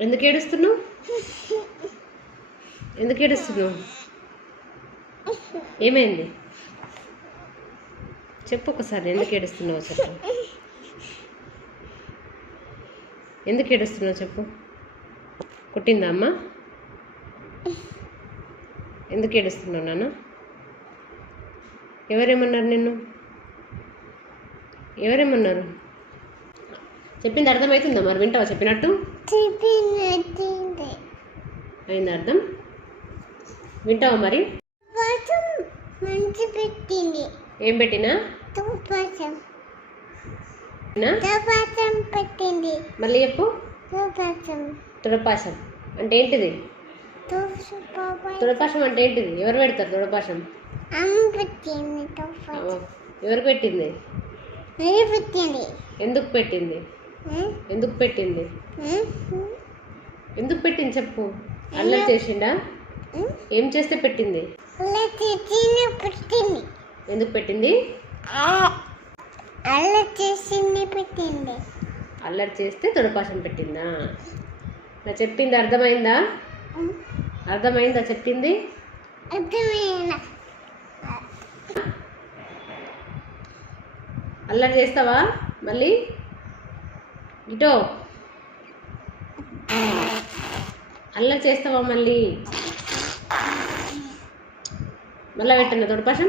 ఎందుకు ఏడుస్తున్నావు? ఎందుకు ఏడుస్తున్నావు? ఏమైంది? చెప్పు ఒకసారి ఎందుకు ఏడుస్తున్నావు చెప్పు. ఎందుకు ఏడుస్తున్నావు చెప్పు. కుట్టిందా అమ్మ? ఎందుకు ఏడుస్తున్నావు నాన్న? ఎవరేమన్నారు నిన్ను? ఎవరేమన్నారు? చెప్పింది అర్థమవుతుందా మరి? వింటావా చెప్పినట్టు? అయింది అర్థం? వింటావా మరి? మంచి పెట్టింది. ఏం పెట్టినా? పెట్టింది. మళ్ళీ చెప్పు. తుడపాశం. అంటే ఏంటిది? తుడపాశం అంటే ఏంటిది? ఎవరు పెడతారు తుడపాశం? ఎవరు పెట్టింది? పెట్టింది. ఎందుకు పెట్టింది? ఎందుకు పెట్టింది? ఎందుకు పెట్టింది చెప్పు. అల్లరి చేసిండా? ఏం చేస్తే పెట్టింది? పెట్టింది ఎందుకు పెట్టింది? అల్లరి చేసింది పెట్టింది అల్లరి చేస్తే తొడపాసం పెట్టిందా? నా చెప్పింది అర్థమైందా? అర్థమైందా చెప్పింది? అల్లరి చేస్తావా మళ్ళీ? ఇటో. అల్లరి చేస్తావా మళ్ళీ? మళ్ళా పెట్టండి తుడపాశం